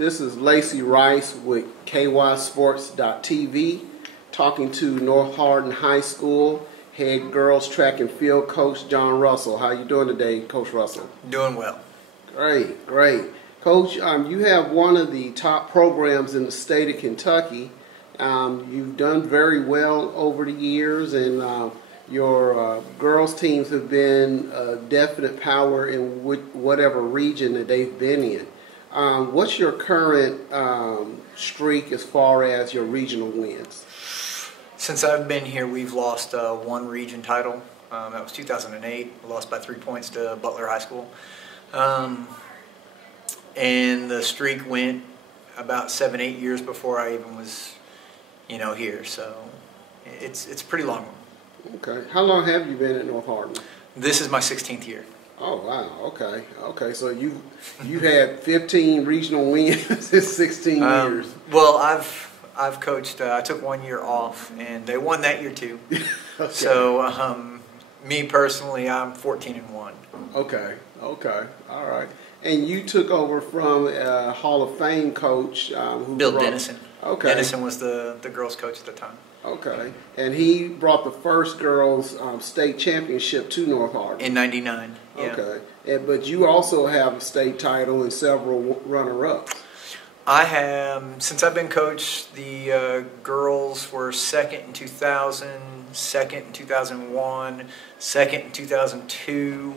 This is Lacey Rice with KySports.TV talking to North Hardin High School head girls track and field coach John Russell. How you doing today, Coach Russell? Doing well. Great, great. Coach, you have one of the top programs in the state of Kentucky. You've done very well over the years, and your girls teams have been a definite power in whatever region that they've been in. What's your current streak as far as your regional wins? Since I've been here, we've lost one region title. That was 2008. We lost by 3 points to Butler High School. And the streak went about 7-8 years before I even was, here. So it's a pretty long one. Okay. How long have you been at North Hardin? This is my 16th year. Oh wow. Okay. Okay. So you had 15 regional wins in 16 years. Well, I've coached. I took 1 year off, and they won that year too. Okay. So me personally, I'm 14-1. Okay. Okay. All right. And you took over from a Hall of Fame coach who Bill Dennison. Okay. Dennison was the girls' coach at the time. Okay. And he brought the first girls state championship to North Hardin. In '99. Yeah. Okay. But you also have a state title and several runner-ups. I have, since I've been coach, the girls were second in 2000, second in 2001, second in 2002,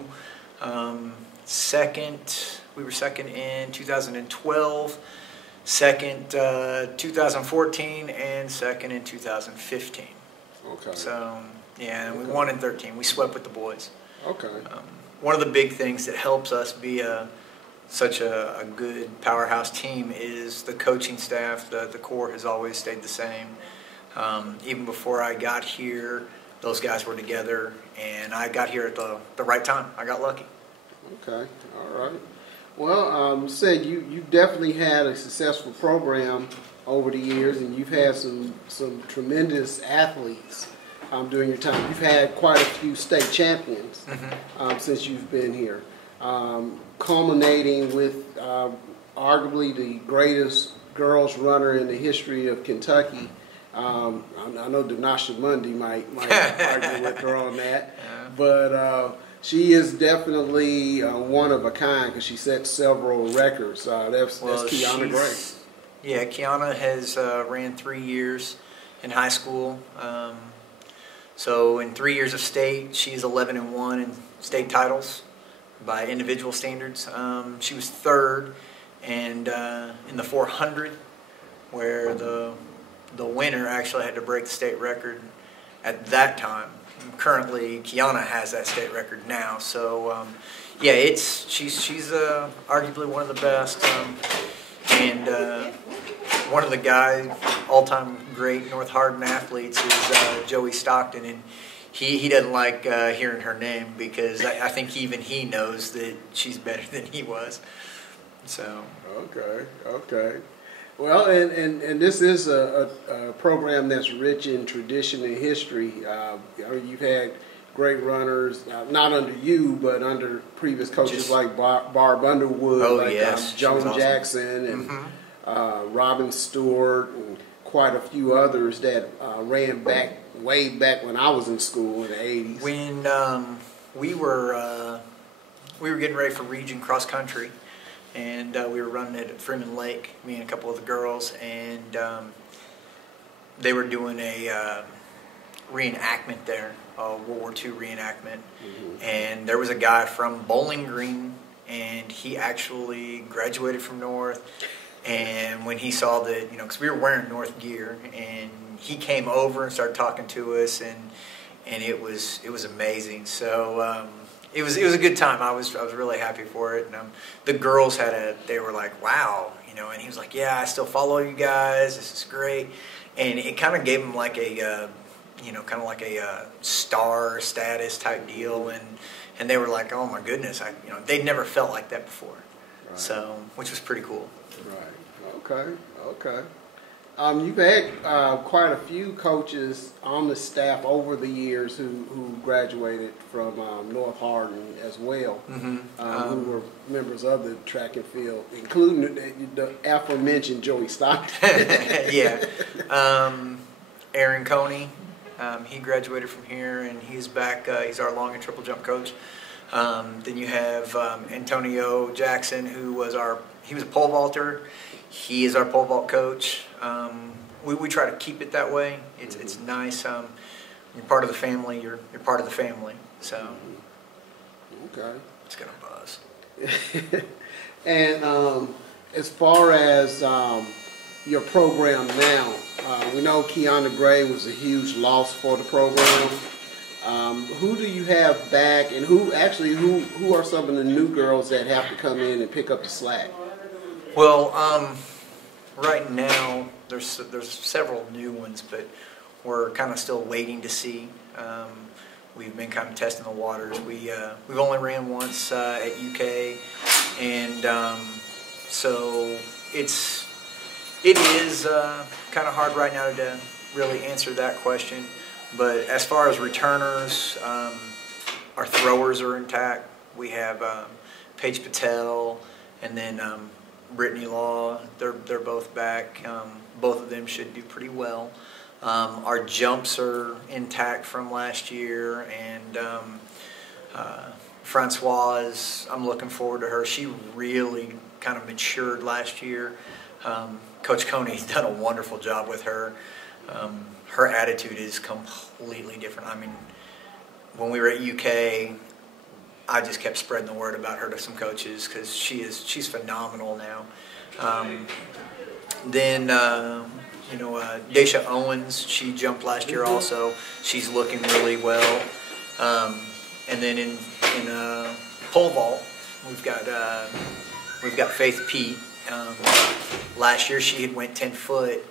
we were second in 2012, second 2014, and second in 2015. Okay. So, yeah, and we won in 13. We swept with the boys. Okay. One of the big things that helps us be such a good powerhouse team is the coaching staff. The core has always stayed the same. Even before I got here, those guys were together, and I got here at the right time. I got lucky. Okay, all right. Well, said you definitely had a successful program over the years, and you've had some tremendous athletes during your time. You've had quite a few state champions since you've been here, culminating with arguably the greatest girls runner in the history of Kentucky. I know Dinasha Mundy might argue with her on that, but she is definitely one of a kind because she set several records. That's Kiana Gray. Yeah, Kiana has ran 3 years in high school. So in 3 years of state, she's 11-1 in state titles by individual standards. She was third, and in the 400, where the winner actually had to break the state record at that time. Currently, Kiana has that state record now. So, yeah, she's arguably one of the best, and one of the guys, all-time great North Hardin athletes is Joey Stockton, and he doesn't like hearing her name because I think even he knows that she's better than he was. So. Okay. Well, and this is a program that's rich in tradition and history. You've had great runners, not under you, but under previous coaches like Barb Underwood, Joan awesome. Jackson, and Robin Stewart, and quite a few others that ran way back when I was in school in the 80s. When we were getting ready for region cross country. And we were running it at Freeman Lake, me and a couple of the girls, and they were doing a reenactment there, a World War II reenactment. And there was a guy from Bowling Green, and he actually graduated from North. And when he saw that, because we were wearing North gear, and he came over and started talking to us, and it was amazing. So. It was a good time. I was really happy for it, and the girls they were like, wow, and he was like, yeah, I still follow you guys. This is great, and it kind of gave him like a star status type deal, and they were like, oh my goodness, they'd never felt like that before, right. So which was pretty cool. Right. Okay. You've had quite a few coaches on the staff over the years who graduated from North Hardin as well, who were members of the track and field, including the aforementioned Joey Stockton. Yeah. Aaron Coney, he graduated from here, and he's back. He's our long and triple jump coach. Then you have Antonio Jackson, who was he was a pole vaulter. He is our pole vault coach. We try to keep it that way. It's nice. You're part of the family. You're part of the family. So okay, it's gonna buzz. And as far as your program now, we know Kiana Gray was a huge loss for the program. Who do you have back, and who are some of the new girls that have to come in and pick up the slack? Well, right now there's several new ones, but we're kind of still waiting to see. We've been kind of testing the waters. We've only ran once at UK, and so it is kind of hard right now to really answer that question. But as far as returners, our throwers are intact. We have Paige Patel and then Brittany Law. They're both back. Both of them should do pretty well. Our jumps are intact from last year, and Francoise, I'm looking forward to her. She really kind of matured last year. Coach Coney's done a wonderful job with her. Her attitude is completely different. I mean, when we were at UK, I just kept spreading the word about her to some coaches because she's phenomenal now. Then Daisha Owens, she jumped last year also. She's looking really well. And then in pole vault, we've got Faith Pete. Last year she had went 10 foot.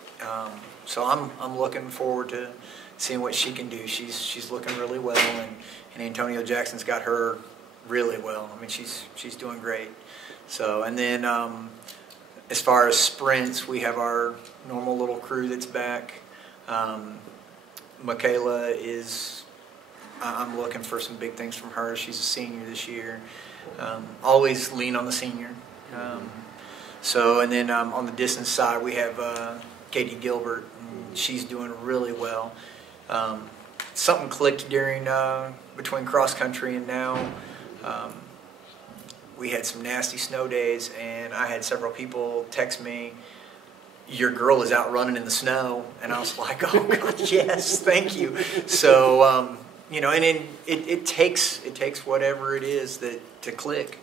So I'm looking forward to seeing what she can do. She's looking really well, and Antonio Jackson's got her really well. I mean, she's doing great. So, and then as far as sprints, we have our normal little crew that's back. Michaela is, I'm looking for some big things from her. She's a senior this year. Always lean on the senior. So, and then on the distance side, we have Katie Gilbert. And she's doing really well. Something clicked during between cross country and now. We had some nasty snow days, and I had several people text me, "Your girl is out running in the snow," and I was like, "Oh God, yes, thank you." So and it takes whatever it is to click,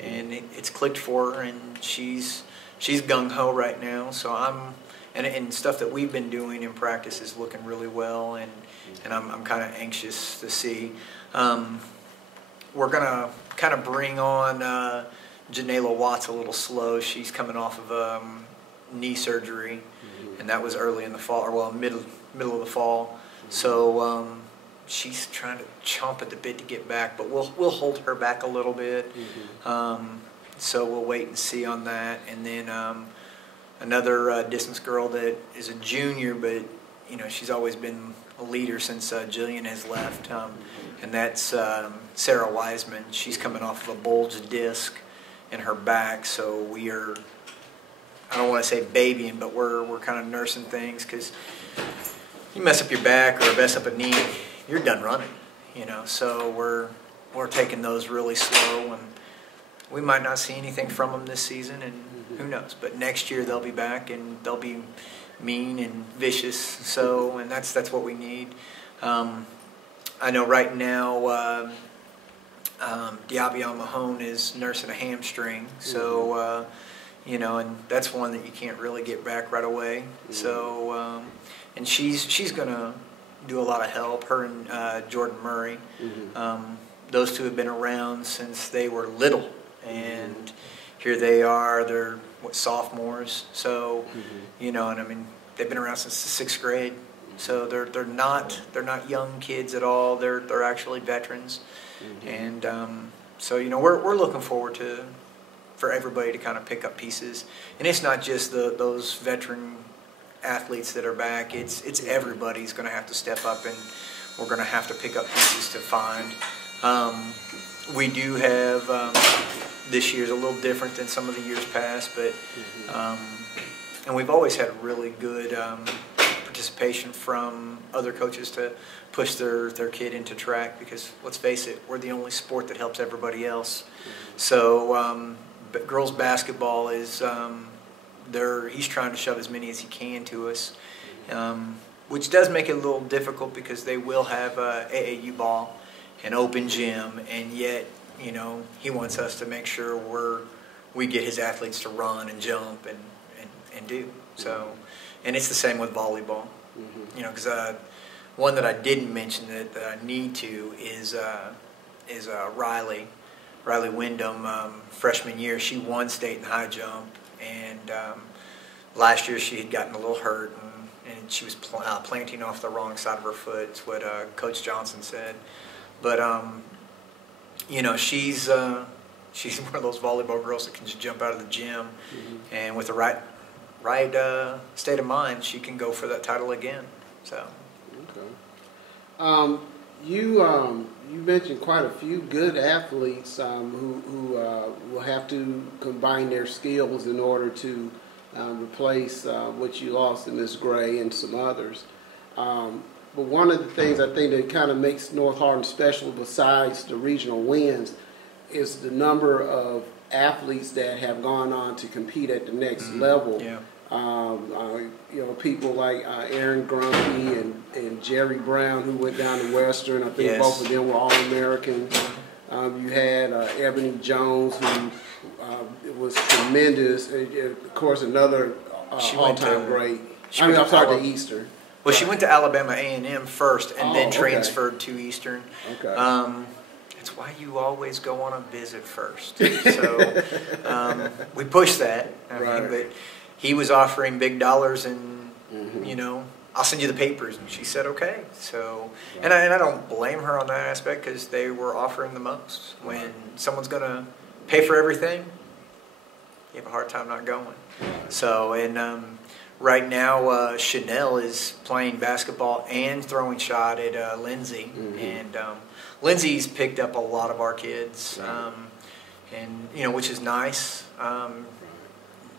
and it's clicked for her, and she's gung ho right now. So and stuff that we've been doing in practice is looking really well, and I'm kind of anxious to see. We're gonna kind of bring on Janela Watts a little slow. She's coming off of knee surgery, and that was early in the fall, or well, middle of the fall. So she's trying to chomp at the bit to get back, but we'll hold her back a little bit. So we'll wait and see on that. And then another distance girl that is a junior, but she's always been a leader since Jillian has left, and that's Sarah Wiseman. She's coming off of a bulged disc in her back, so we are, I don't want to say babying, but we're kind of nursing things, because you mess up your back or mess up a knee, you're done running, so we're taking those really slow, and we might not see anything from them this season, and who knows, but next year they'll be back, and they'll be mean and vicious, so, and that's what we need. I know right now Diabia Mahone is nursing a hamstring, so and that's one that you can't really get back right away. So and she's gonna do a lot of help. Her and Jordan Murray, those two have been around since they were little, and here they are. They're sophomores, so and I mean they've been around since the 6th grade. So they're not young kids at all. They're actually veterans, and so we're looking forward for everybody to kind of pick up pieces. And it's not just those veteran athletes that are back. It's everybody's going to have to step up, and we're going to have to pick up pieces to find. We do have this year's a little different than some of the years past, but and we've always had really good participation from other coaches to push their kid into track, because let's face it, we're the only sport that helps everybody else. So but girls basketball is he's trying to shove as many as he can to us, which does make it a little difficult because they will have AAU ball, an open gym, and yet, you know, he wants us to make sure we get his athletes to run and jump and do. So, and it's the same with volleyball. You know, because one that I didn't mention that I need to is Riley Wyndham, freshman year. She won state in high jump, and last year she had gotten a little hurt, and she was planting off the wrong side of her foot. It's what Coach Johnson said. But you know, she's one of those volleyball girls that can just jump out of the gym, and with the right state of mind, she can go for that title again. So. Okay. You mentioned quite a few good athletes who will have to combine their skills in order to replace what you lost in Miss Gray and some others. But one of the things I think that kind of makes North Hardin special, besides the regional wins, is the number of athletes that have gone on to compete at the next level. Yeah. You know, people like Aaron Grumpy and Jerry Brown, who went down to Western. I think both of them were All-Americans. You had Ebony Jones, who was tremendous. Of course, another all-time great. I'm sorry, to Eastern. Well, she went to Alabama A&M first, and then transferred to Eastern. Okay. That's why you always go on a visit first. So we push that. I mean, but he was offering big dollars, and you know, I'll send you the papers. And she said, okay. So, and I don't blame her on that aspect, because they were offering the most. When someone's going to pay for everything, you have a hard time not going. So, and right now, Chanel is playing basketball and throwing shot at Lindsay. And Lindsay's picked up a lot of our kids, and you know, which is nice.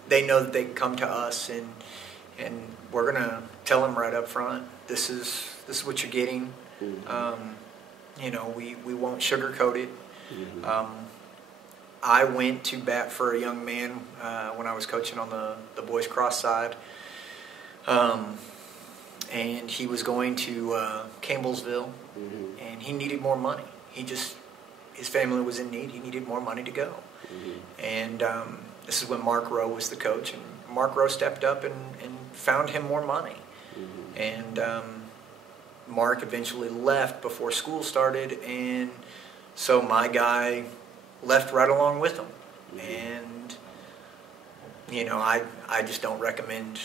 They know that they can come to us, and we're gonna tell them right up front, this is what you're getting. You know, we won't sugarcoat it. I went to bat for a young man when I was coaching on the boys cross side, and he was going to Campbellsville, and he needed more money. His family was in need. He needed more money to go, and this is when Mark Rowe was the coach, and Mark Rowe stepped up and found him more money. And Mark eventually left before school started, and so my guy left right along with him. And you know, I just don't recommend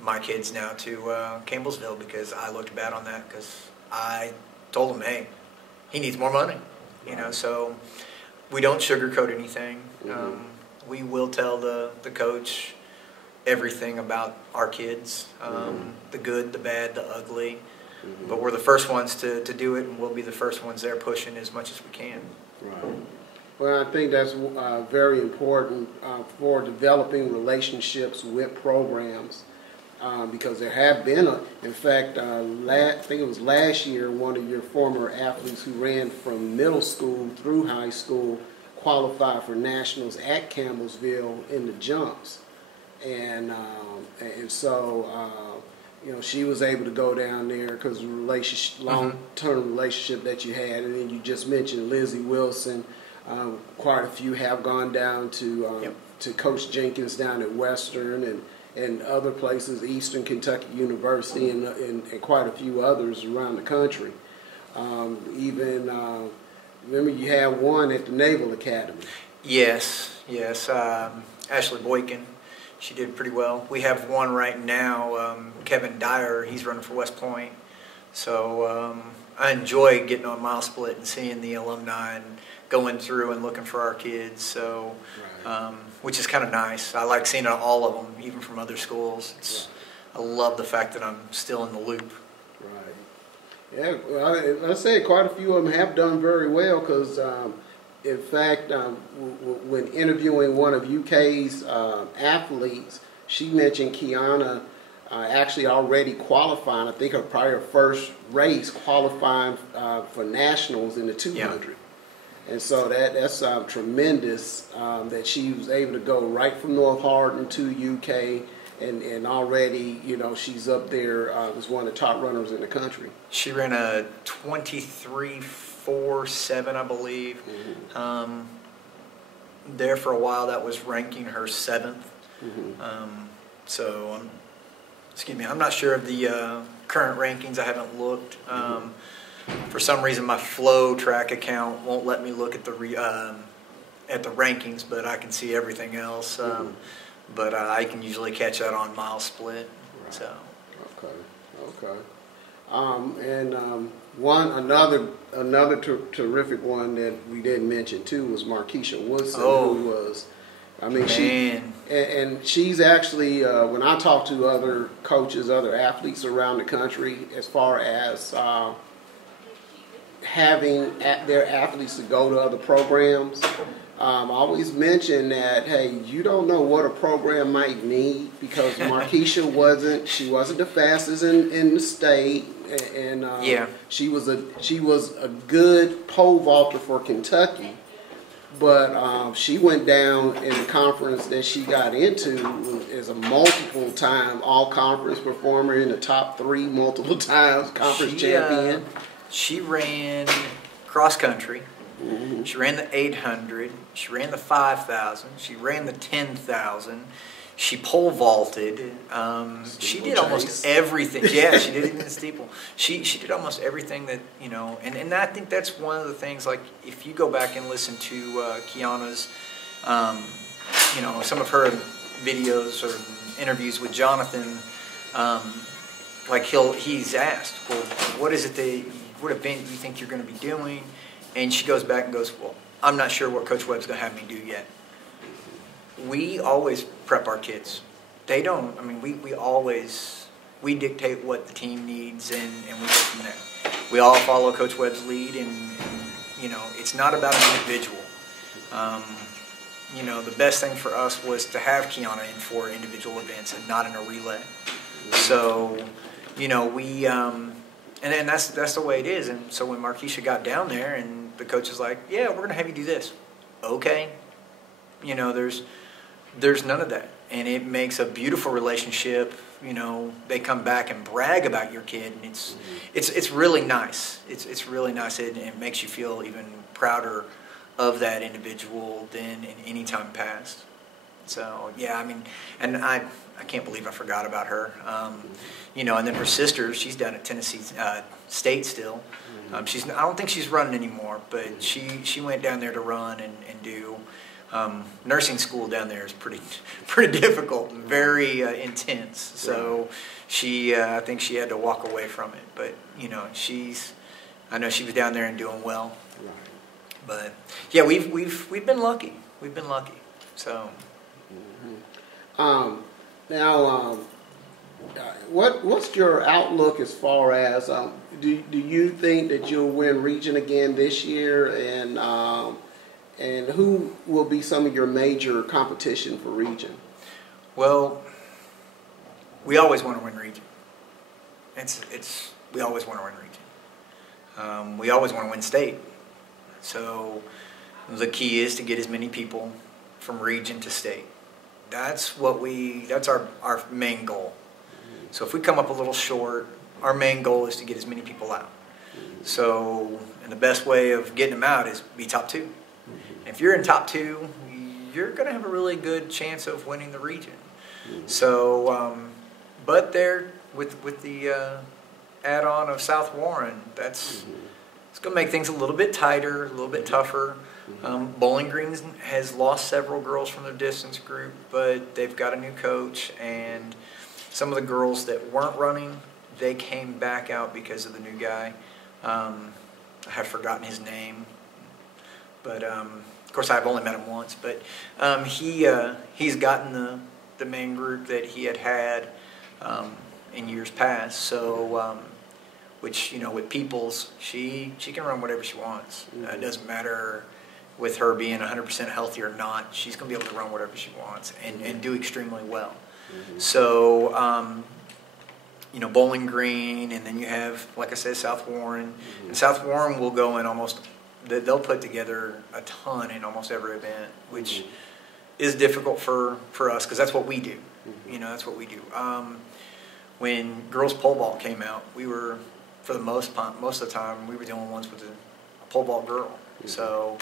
my kids now to Campbellsville, because I looked bad on that, because I told him, hey, he needs more money. You know, so we don't sugarcoat anything. We will tell the coach everything about our kids, the good, the bad, the ugly. But we're the first ones to do it, and we'll be the first ones there pushing as much as we can. Right. Well, I think that's very important for developing relationships with programs, because there have been, in fact, I think it was last year, one of your former athletes who ran from middle school through high school qualified for nationals at Campbellsville in the jumps, and so you know, she was able to go down there because of the long-term relationship that you had. And then you just mentioned Lizzie Wilson. Quite a few have gone down to Coach Jenkins down at Western and other places, Eastern Kentucky University, and quite a few others around the country. Remember you had one at the Naval Academy. Yes. Ashley Boykin. She did pretty well. We have one right now, Kevin Dyer. He's running for West Point. So I enjoy getting on Mile Split and seeing the alumni and going through and looking for our kids. So, which is kind of nice. I like seeing all of them, even from other schools. I love the fact that I'm still in the loop. Right. Yeah, well, let's say quite a few of them have done very well because, in fact, when interviewing one of UK's athletes, she mentioned Kiana actually already qualifying. I think probably her first race qualifying for nationals in the 200. Yeah. And so that's tremendous that she was able to go right from North Hardin to UK. And already, she's up there as one of the top runners in the country. She ran a 23.47, I believe. Mm-hmm. There for a while, that was ranking her 7th. Mm-hmm. Excuse me, I'm not sure of the current rankings. I haven't looked. For some reason, my Flow track account won't let me look at the rankings, but I can see everything else. Mm-hmm. But I can usually catch that on mile split. Right. So. Okay. Another terrific one that we didn't mention too was Markeisha Woodson, who was, she's actually when I talk to other coaches, other athletes around the country, as far as having their athletes to go to other programs. I always mention that, hey, you don't know what a program might need because Markeisha wasn't the fastest in the state, and she was a good pole vaulter for Kentucky, but she went down in the conference that she got into as a multiple time all conference performer in the top 3 multiple times conference champion. She ran cross country. Mm-hmm. She ran the 800. She ran the 5,000. She ran the 10,000. She pole vaulted. She did almost everything. Yeah, she did it in the steeple. She did almost everything that, and I think that's one of the things, like, if you go back and listen to Kiana's, some of her videos or interviews with Jonathan, like he's asked, well, what event do you think you're going to be doing? And she goes back and goes, well, I'm not sure what Coach Webb's going to have me do yet. We always prep our kids. They don't. We dictate what the team needs, and we go from there. We all follow Coach Webb's lead, and it's not about an individual. The best thing for us was to have Kiana in 4 individual events and not in a relay. So, we... And then that's the way it is. And so when Markeisha got down there and the coach is like, yeah, we're going to have you do this. Okay. There's none of that. And it makes a beautiful relationship. They come back and brag about your kid. And it's really nice. It's really nice. It makes you feel even prouder of that individual than in any time past. So, yeah, and I can't believe I forgot about her. And then her sister, she's down at Tennessee State still. I don't think she's running anymore, but she went down there to run and do. Nursing school down there is pretty difficult and very intense. So I think she had to walk away from it. But, I know she was down there and doing well. But, yeah, we've been lucky. We've been lucky. So... what's your outlook as far as do you think that you'll win region again this year, and who will be some of your major competition for region? Well, we always want to win region. We always want to win region. We always want to win state. So the key is to get as many people from region to state. That's our main goal. So if we come up a little short, our main goal is to get as many people out. So, and the best way of getting them out is be top 2. If you're in top 2, you're going to have a really good chance of winning the region. So, but there with the add-on of South Warren, it's going to make things a little bit tighter, a little bit tougher. Bowling Green has lost several girls from their distance group, but they've got a new coach, and some of the girls that weren't running, they came back out because of the new guy. I have forgotten his name, but of course I've only met him once. But he's gotten the main group that he had. in years past. So, which, you know, with Peoples, she can run whatever she wants. It doesn't matter with her being 100% healthy or not. She's going to be able to run whatever she wants and do extremely well. So, you know, Bowling Green, and then you have, like I said, South Warren. And South Warren will go in almost, they'll put together a ton in almost every event, which is difficult for us because that's what we do. You know, that's what we do. When girls pole vault came out, we were, for the most of the time, we were the only ones with a pole vault girl. So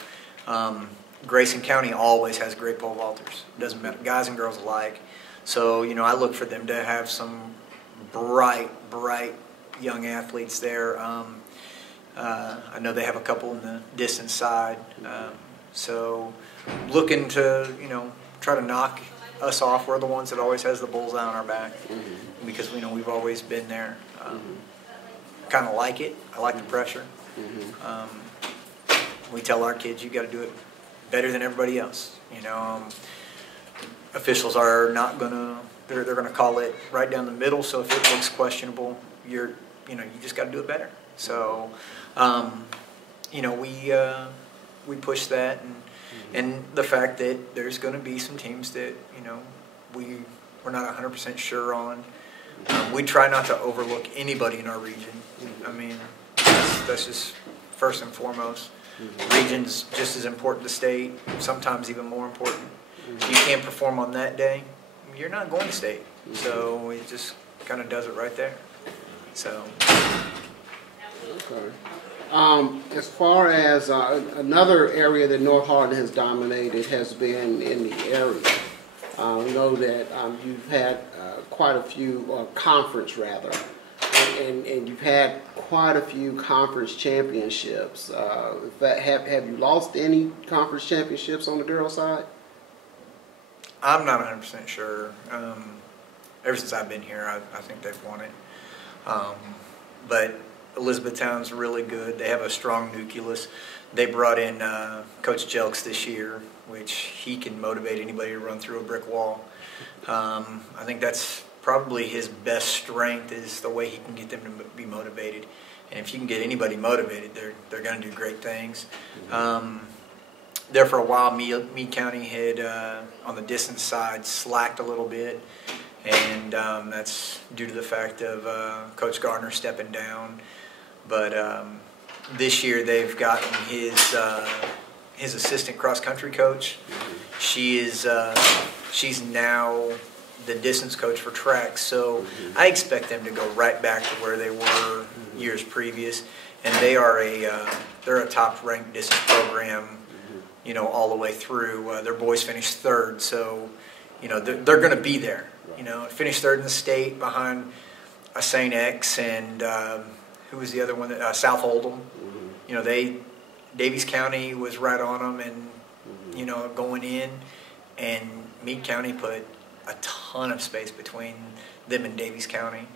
Grayson County always has great pole vaulters. It doesn't matter, guys and girls alike. So, you know, I look for them to have some bright young athletes there. I know they have a couple in the distance side. So looking to, you know, try to knock us off. We're the ones that always has the bullseye on our back because, you know, we've always been there. Kind of like it. I like the pressure. We tell our kids, you got to do it better than everybody else. You know, officials are not going to, they're going to call it right down the middle. So if it looks questionable, you just got to do it better. So, you know, we push that, and the fact that there's going to be some teams that, you know, we're not 100% sure on. We try not to overlook anybody in our region. I mean, that's just first and foremost. Region's just as important to state, sometimes even more important. If you can't perform on that day, you're not going to state. So it just kind of does it right there. So. Okay. As far as another area that North Hardin has dominated has been in the area. We know that you've had quite a few, conference rather, and you've had quite a few conference championships. Have you lost any conference championships on the girls' side? I'm not 100% sure. Ever since I've been here, I think they've won it. But Elizabethtown's really good. They have a strong nucleus. They brought in Coach Jelks this year, which he can motivate anybody to run through a brick wall. I think that's probably his best strength, is the way he can get them to be motivated. And if you can get anybody motivated, they're going to do great things. There for a while, Meade County had, on the distance side, slacked a little bit. And that's due to the fact of Coach Gardner stepping down. But this year they've gotten his assistant cross-country coach. She's now the distance coach for track. So I expect them to go right back to where they were years previous. And they're a top-ranked distance program, you know, all the way through. Their boys finished third, so you know they're going to be there. You know, finished third in the state behind a St. X and who was the other one? South Oldham. You know, Davies County was right on them, and you know, going in, and Meade County put a ton of space between them and Davies County.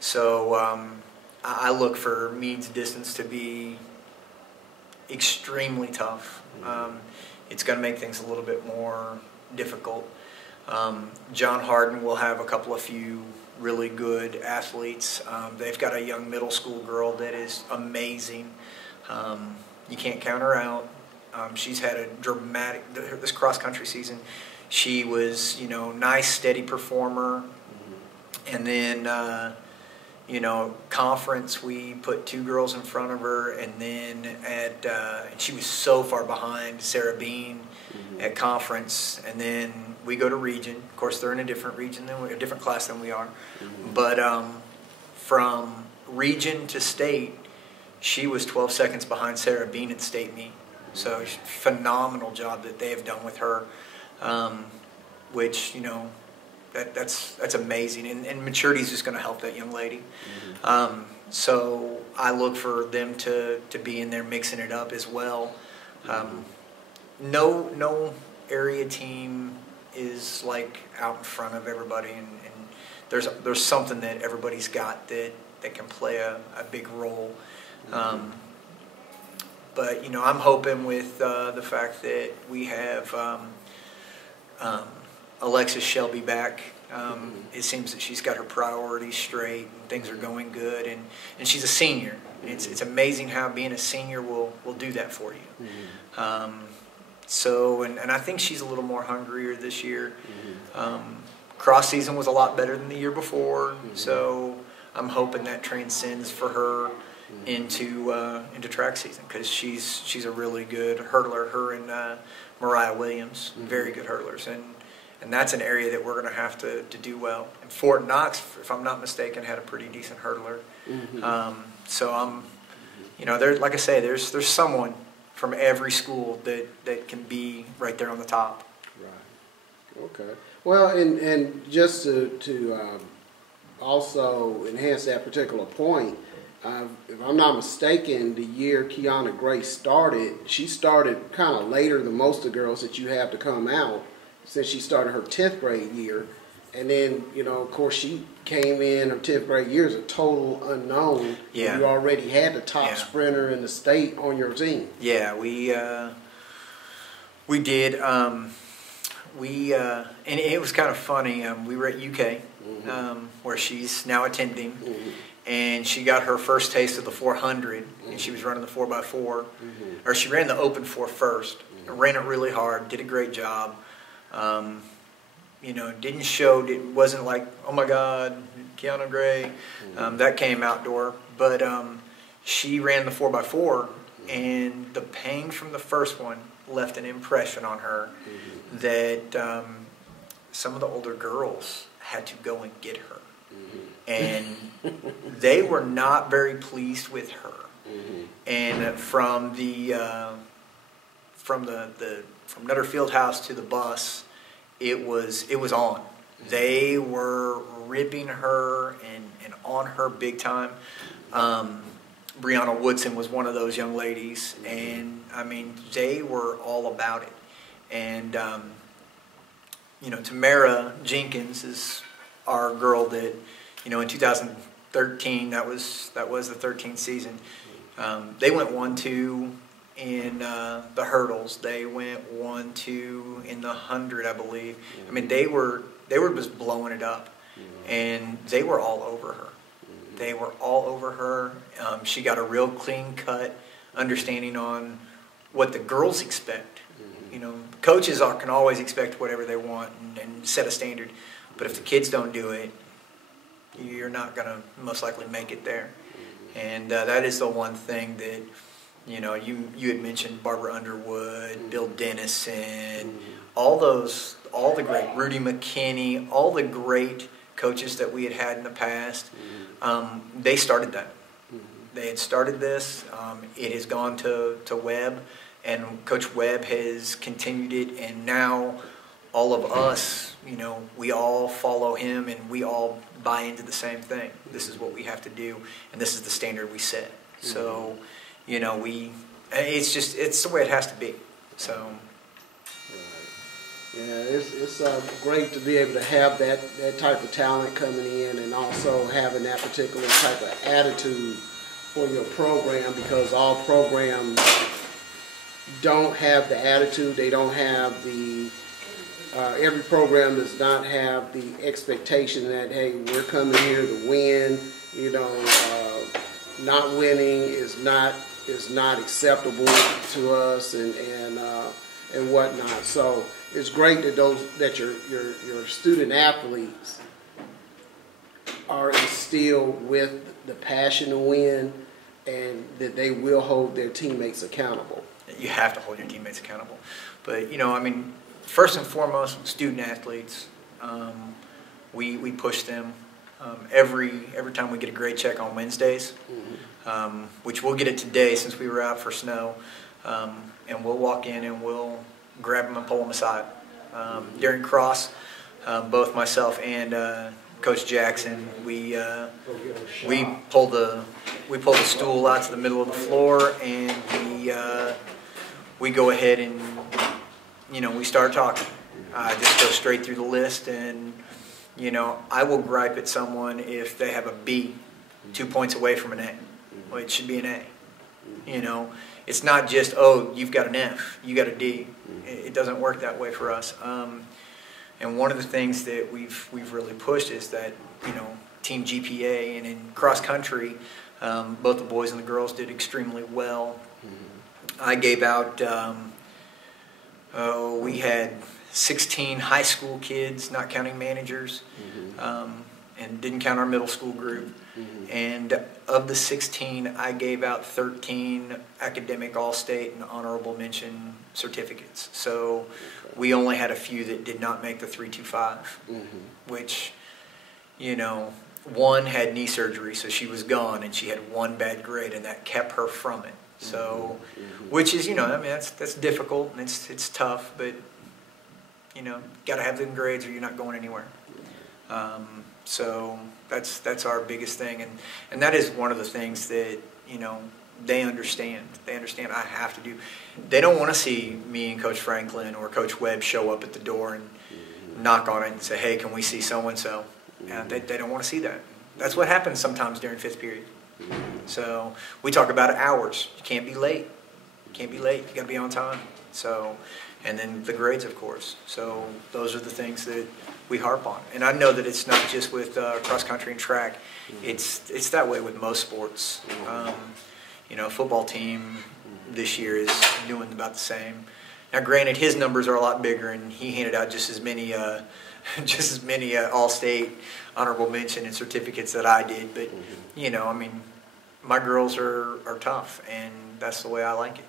So I look for Meade's distance to be extremely tough. It's going to make things a little bit more difficult. John Hardin will have a couple of few really good athletes. They've got a young middle school girl that is amazing. You can't count her out. She's had a dramatic, this cross-country season, she was, you know, nice, steady performer. And then, you know, conference, we put 2 girls in front of her, and then and she was so far behind Sarah Bean at conference, and then we go to region. Of course, they're in a different region than a different class than we are. But from region to state, she was 12 seconds behind Sarah Bean at state meet. So phenomenal job that they have done with her, which, you know, that's amazing, and maturity is just going to help that young lady. So I look for them to be in there mixing it up as well. No area team is like out in front of everybody, and there's something that everybody's got that can play a big role. But you know, I'm hoping with the fact that we have Alexis Shelby back It seems that she's got her priorities straight, and things are going good, and she's a senior. It's amazing how being a senior will do that for you. So, and I think she's a little more hungrier this year. Cross season was a lot better than the year before, so I'm hoping that transcends for her into track season, because she's a really good hurdler. Her and Mariah Williams, very good hurdlers, and that's an area that we're going to have to do well. And Fort Knox, if I'm not mistaken, had a pretty decent hurdler. So I'm, there, like I say, there's someone from every school that can be right there on the top. Right. Okay. Well, and just to also enhance that particular point, if I'm not mistaken, the year Kiana Grace started, she started kind of later than most of the girls that you have to come out, since she started her 10th grade year. And then, of course, she came in her 10th grade year as a total unknown. Yeah. You already had the top sprinter in the state on your team. Yeah, we did. And it was kind of funny. We were at UK, where she's now attending, and she got her first taste of the 400, and she was running the 4x4, or she ran the open 4 first, ran it really hard, did a great job. Didn't show, it wasn't like, oh my God, Kiana Gray, that came outdoor, but she ran the 4x4, and the pain from the first one left an impression on her that some of the older girls had to go and get her, and they were not very pleased with her. And from Nutter Fieldhouse to the bus, it was on. They were ripping her and on her big time. Brianna Woodson was one of those young ladies, and I mean, they were all about it. And Tamara Jenkins is our girl that, in 2013, that was the 13th season. They went 1-2 in the hurdles. They went 1-2 in the 100, I believe. I mean, they were just blowing it up, and they were all over her. They were all over her. She got a real clean cut understanding on what the girls expect. Coaches can always expect whatever they want and set a standard, but if the kids don't do it, you're not going to most likely make it there. And that is the one thing that, you had mentioned Barbara Underwood, Bill Dennison, all the great, Rudy McKinney, all the great coaches that we had in the past, they started that. They had started this. It has gone to Webb, and Coach Webb has continued it, and now all of us, we all follow him, and we all buy into the same thing. This is what we have to do, and this is the standard we set. So, it's the way it has to be. So. Yeah, it's great to be able to have that type of talent coming in, and also having that particular type of attitude for your program, because all programs don't have the attitude. They don't have the every program does not have the expectation that, hey, we're coming here to win. Not winning is not acceptable to us, and whatnot. So it's great that your student athletes are instilled with the passion to win, and that they will hold their teammates accountable. You have to hold your teammates accountable. But, first and foremost, student athletes, we push them. Every time we get a grade check on Wednesdays, which we'll get it today since we were out for snow, and we'll walk in and we'll grab them and pull them aside. During cross, both myself and Coach Jackson, we pull the stool out to the middle of the floor, and we go ahead and we start talking. I just go straight through the list, and I will gripe at someone if they have a B, 2 points away from an A. Well, it should be an A. It's not just, oh, you've got an F, you got a D. It doesn't work that way for us. And And one of the things that we've really pushed is that, team GPA, and in cross country, both the boys and the girls did extremely well. I gave out, we had 16 high school kids, not counting managers, and didn't count our middle school group. And of the 16, I gave out 13 academic all-state and honorable mention certificates. So we only had a few that did not make the 325, which, one had knee surgery, so she was gone, and she had one bad grade, and that kept her from it. So, which is, that's difficult, and it's tough, but, got to have them grades or you're not going anywhere. So that's our biggest thing, and that is one of the things that, they understand. They understand I have to do. They don't want to see me and Coach Franklin or Coach Webb show up at the door and knock on it and say, hey, can we see so-and-so? And they don't want to see that. That's what happens sometimes during fifth period. So we talk about hours. You can't be late. You can't be late. You got to be on time. So, and then the grades, of course. So those are the things that we harp on. And I know that it's not just with cross country and track. It's that way with most sports. Football team this year is doing about the same. Now, granted, his numbers are a lot bigger, and he handed out just as many all-state honorable mention and certificates that I did. But my girls are tough, and that's the way I like it.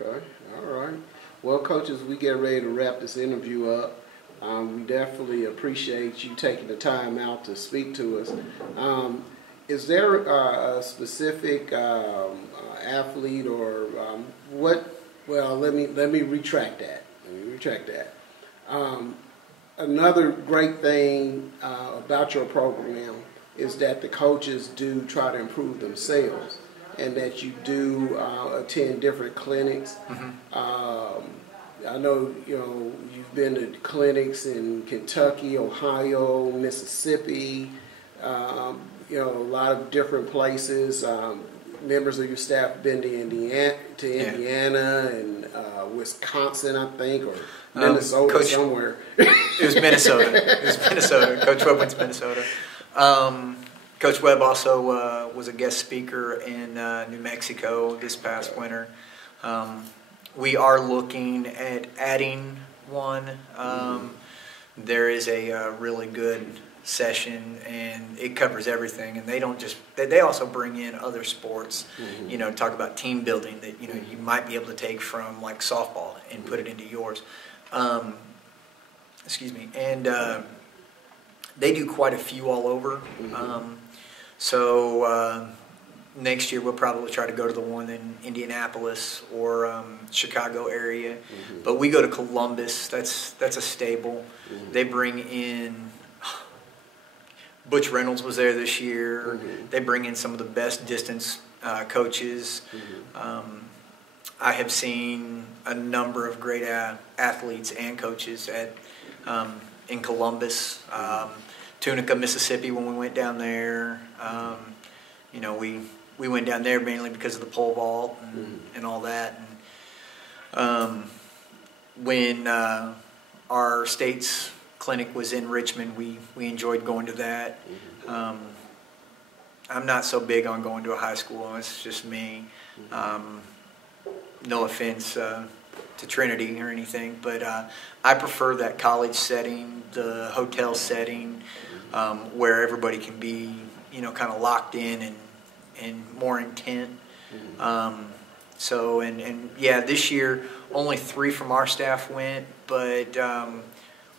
Okay, all right. Well, coaches, we get ready to wrap this interview up. We definitely appreciate you taking the time out to speak to us. Is there a specific athlete or what? Well, let me retract that. Another great thing about your program is that the coaches do try to improve themselves, and that you do attend different clinics. I know you've been to clinics in Kentucky, Ohio, Mississippi. A lot of different places. Members of your staff have been to Indiana and Wisconsin, I think, or Minnesota somewhere. It was Minnesota. Coach Webb went to Minnesota. Coach Webb also was a guest speaker in New Mexico this past winter. We are looking at adding one. There is a really good session, and it covers everything, and they also bring in other sports, talk about team building that you might be able to take from like softball and put it into yours. And they do quite a few all over. So next year we'll probably try to go to the one in Indianapolis or Chicago area, but we go to Columbus. That's a stable. They bring in Butch Reynolds was there this year. They bring in some of the best distance coaches. I have seen a number of great athletes and coaches in Columbus, Tunica, Mississippi. When we went down there, we went down there mainly because of the pole vault and all that. And when our state's clinic was in Richmond, we enjoyed going to that. I'm not so big on going to a high school. It's just me. No offense to Trinity or anything, but I prefer that college setting, the hotel setting, where everybody can be, kind of locked in and more intent. This year only 3 from our staff went, but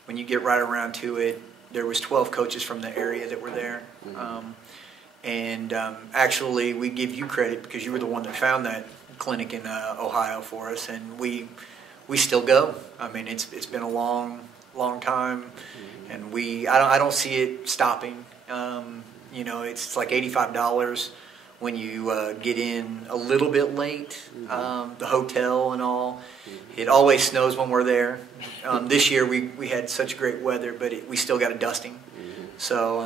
when you get right around to it, there was 12 coaches from the area that were there. Actually, we give you credit because you were the one that found that clinic in Ohio for us, and we still go. I mean, it's been a long time, and I don't see it stopping. It's like $85 when you get in a little bit late, the hotel and all. It always snows when we're there. This year we had such great weather, but we still got a dusting. So,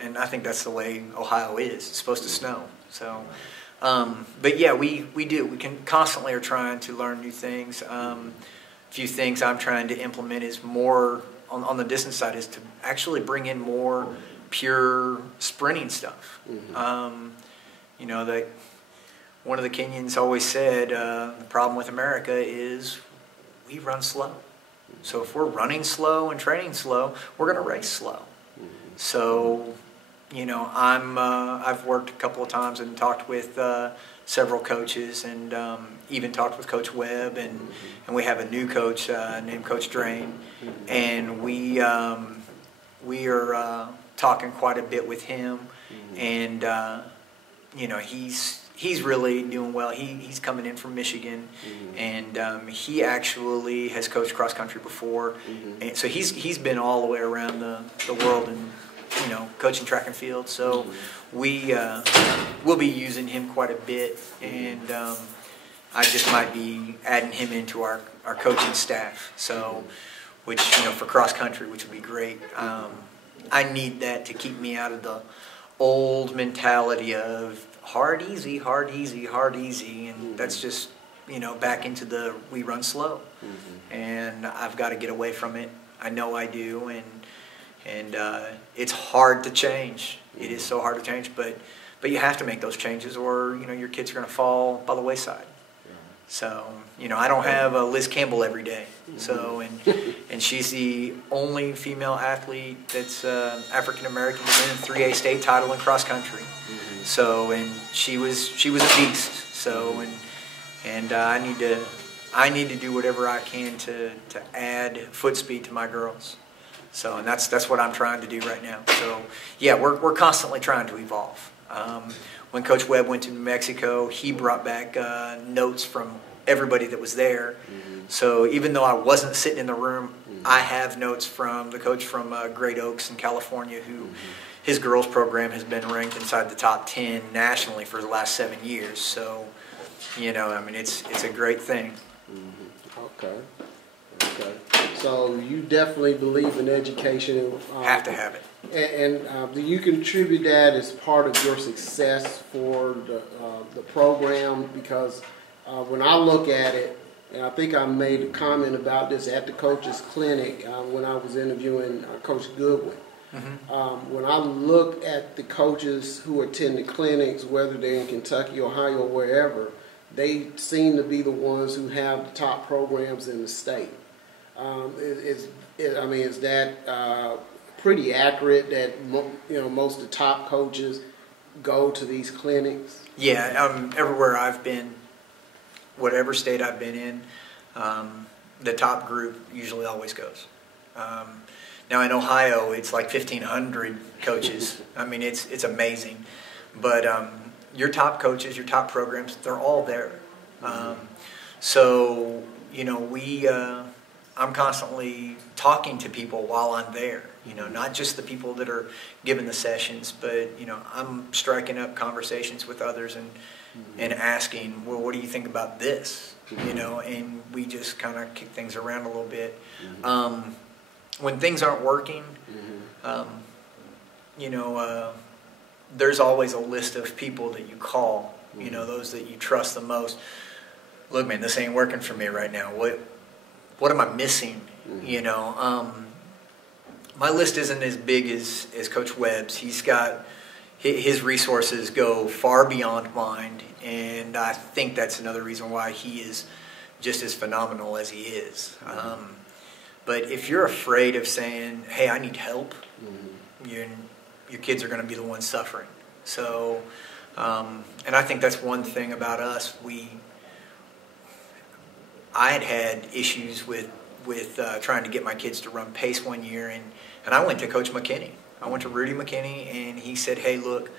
and I think that's the way Ohio is. It's supposed to snow. So, but yeah, we do. We can constantly are trying to learn new things. few things I'm trying to implement is more on the distance side is to actually bring in more pure sprinting stuff. You know, that one of the Kenyans always said the problem with America is we run slow. So if we're running slow and training slow, we're going to race slow. So, you know, I've worked a couple of times and talked with several coaches, and even talked with Coach Webb, and we have a new coach named Coach Drain, and we are talking quite a bit with him, and you know, he's really doing well. He's coming in from Michigan, and he actually has coached cross country before, and so he's been all the way around the world, and you know, coaching track and field. So we'll be using him quite a bit, and I just might be adding him into our coaching staff. So, which, you know, for cross country, which would be great. I need that to keep me out of the old mentality of hard, easy, hard, easy, hard, easy, and that's just, you know, back into the we run slow, and I've got to get away from it. I know I do, and it's hard to change. It is so hard to change, but you have to make those changes, or you know, your kids are going to fall by the wayside. So, you know, I don't have a Liz Campbell every day. So, and she's the only female athlete that's African American to win a 3A state title in cross country. So, and she was a beast. So, and I need to do whatever I can to add foot speed to my girls. So, and that's what I'm trying to do right now. So, yeah, we're constantly trying to evolve. When Coach Webb went to New Mexico, he brought back notes from everybody that was there. So even though I wasn't sitting in the room, I have notes from the coach from Great Oaks in California, who his girls program has been ranked inside the top 10 nationally for the last 7 years. So, you know, I mean, it's a great thing. Okay. So you definitely believe in education. Have to have it. And do you contribute that as part of your success for the program? Because when I look at it, and I think I made a comment about this at the coaches clinic when I was interviewing Coach Goodwin. When I look at the coaches who attend the clinics, whether they're in Kentucky, Ohio, or wherever, they seem to be the ones who have the top programs in the state. Is that pretty accurate that most of the top coaches go to these clinics? Yeah, everywhere I've been, whatever state I've been in, the top group usually always goes. Now in Ohio, it's like 1,500 coaches. I mean, it's amazing. But your top coaches, your top programs, they're all there. So, you know, I'm constantly talking to people while I'm there, you know, not just the people that are giving the sessions, but, you know, I'm striking up conversations with others and asking, well, what do you think about this? You know, and we just kind of kick things around a little bit. When things aren't working, you know, there's always a list of people that you call, you know, those that you trust the most. Look, man, this ain't working for me right now. What am I missing? You know, my list isn't as big as Coach Webb's. He's got, his resources go far beyond mine, and I think that's another reason why he is just as phenomenal as he is. But if you're afraid of saying, hey, I need help, your kids are going to be the ones suffering. So, and I think that's one thing about us. I had issues with trying to get my kids to run pace one year, and I went to Coach McKinney. I went to Rudy McKinney, and he said, hey, look,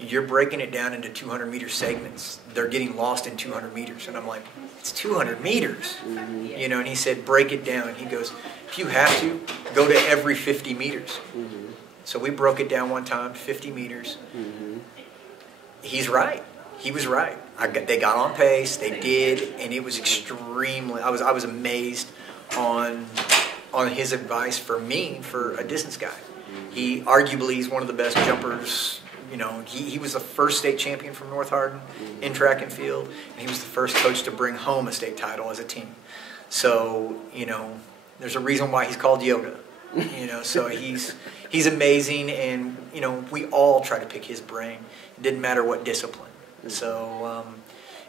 you're breaking it down into 200-meter segments. They're getting lost in 200 meters. And I'm like, it's 200 meters. You know, and he said, break it down. He goes, if you have to, go to every 50 meters. So we broke it down one time, 50 meters. He's right. He was right. They got on pace. They did, and it was extremely. I was amazed on his advice for me, for a distance guy. He arguably is one of the best jumpers. You know, he was the first state champion from North Hardin in track and field, and he was the first coach to bring home a state title as a team. So, there's a reason why he's called Yoda. So he's amazing, and, we all try to pick his brain. It didn't matter what discipline. So,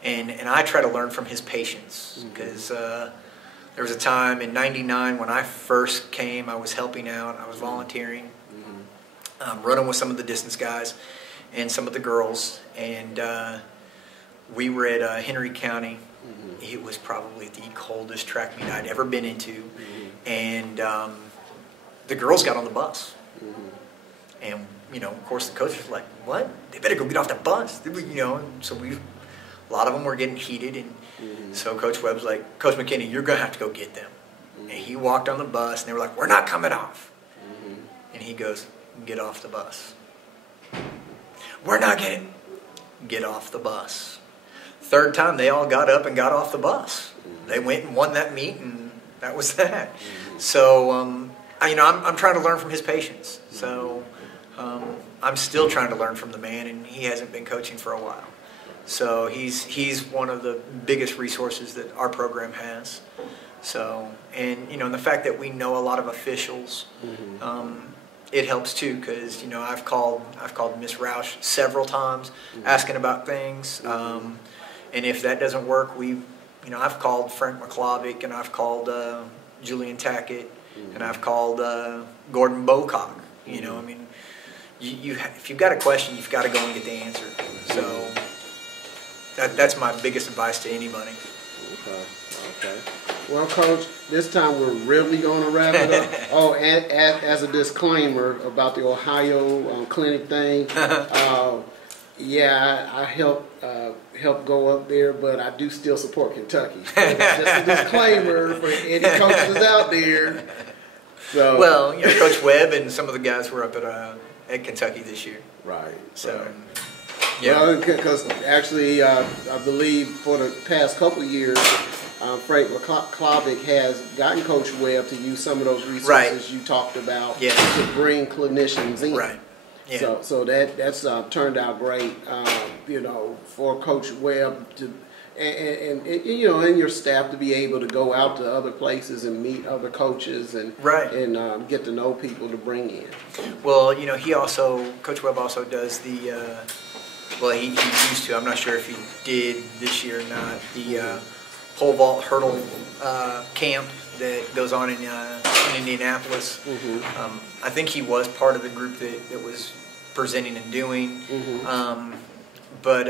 and I try to learn from his patience, because there was a time in '99 when I first came, I was helping out, I was volunteering, running with some of the distance guys and some of the girls, and we were at Henry County. It was probably the coldest track meet I'd ever been into, and the girls got on the bus, and of course the coach was like, "What? They better go get off the bus." So a lot of them were getting heated, and so Coach Webb's like, "Coach McKinney, you're gonna have to go get them." And he walked on the bus, and they were like, "We're not coming off," and he goes, "Get off the bus." "We're not getting. Get off the bus." Third time, they all got up and got off the bus. They went and won that meet, and that was that. So, I'm trying to learn from his patience. So, I'm still trying to learn from the man, and he hasn't been coaching for a while. So he's one of the biggest resources that our program has. So, and the fact that we know a lot of officials, it helps too, because I've called Miss Roush several times asking about things. And if that doesn't work, I've called Frank McClovick, and I've called Julian Tackett, and I've called Gordon Bocock. If you've got a question, you've got to go and get the answer. So that's my biggest advice to anybody. Okay. Well, Coach, this time we're really going to wrap it up. Oh, and as a disclaimer about the Ohio clinic thing, I help go up there, but I do still support Kentucky. So just a disclaimer for any coaches out there. So, well, Coach Webb and some of the guys were up at Kentucky this year. Right. So, right. yeah. Well, because actually, I believe for the past couple of years, Frank McClovick has gotten Coach Webb to use some of those resources you talked about to bring clinicians in. Right. Yeah. So that's turned out great, for Coach Webb to, and your staff to be able to go out to other places and meet other coaches and get to know people to bring in. Well, Coach Webb also does the, he used to, I'm not sure if he did this year or not, the pole vault hurdle camp that goes on in Indianapolis. I think he was part of the group that was presenting and doing. But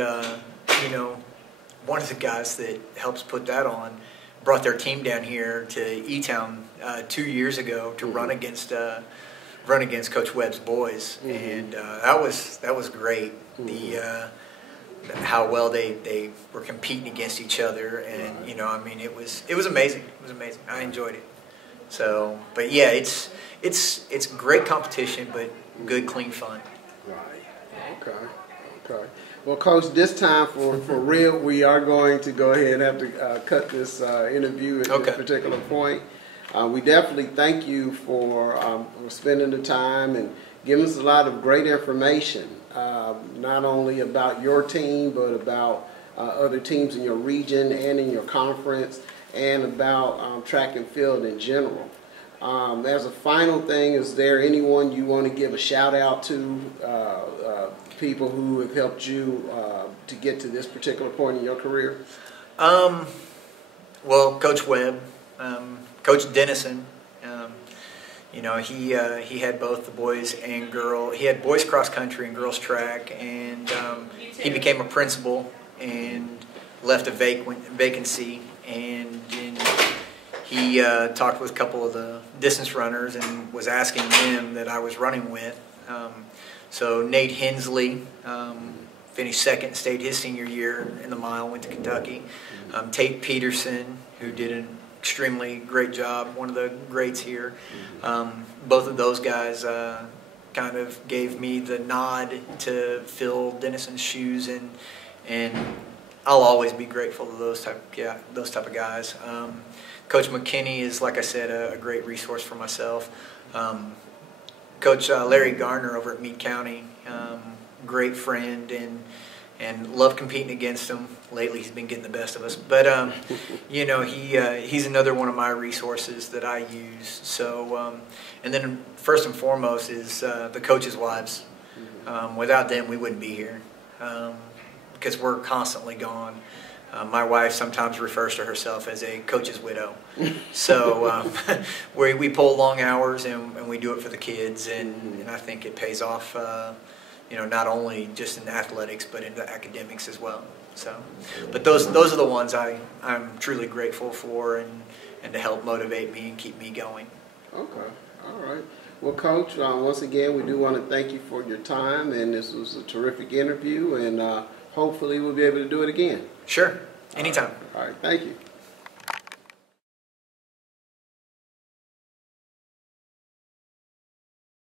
one of the guys that helps put that on brought their team down here to E-Town 2 years ago to run against Coach Webb's boys, and that was great. How well they were competing against each other, and it was amazing. It was amazing. I enjoyed it. So, but yeah, it's great competition, but good, clean fun. Right. Okay. Well, Coach, this time for real, we are going to go ahead and have to cut this interview at this particular point. We definitely thank you for spending the time and giving us a lot of great information, not only about your team, but about other teams in your region and in your conference, and about track and field in general. As a final thing, is there anyone you want to give a shout out to, people who have helped you to get to this particular point in your career? Well, Coach Webb, Coach Dennison, he had both the boys and girl. He had boys cross country and girls track, and he became a principal and left a vacancy, and he talked with a couple of the distance runners and was asking them that I was running with. So Nate Hensley finished second, stayed his senior year in the mile, went to Kentucky. Tate Peterson, who did an extremely great job, one of the greats here. Both of those guys kind of gave me the nod to fill Dennison's shoes, and I'll always be grateful to those type of guys. Coach McKinney is, like I said, a great resource for myself. Coach Larry Garner over at Meade County, great friend, and and love competing against him. Lately, he's been getting the best of us. But, you know, he's another one of my resources that I use. So, and then first and foremost is the coaches' wives. Without them, we wouldn't be here because we're constantly gone. My wife sometimes refers to herself as a coach's widow. So we pull long hours and we do it for the kids, and I think it pays off, you know, not only just in athletics but in the academics as well. So, but those are the ones I'm truly grateful for and to help motivate me and keep me going. Okay, all right. Well, Coach, once again, we do want to thank you for your time, and this was a terrific interview, and hopefully we'll be able to do it again. Sure, anytime. All right, thank you.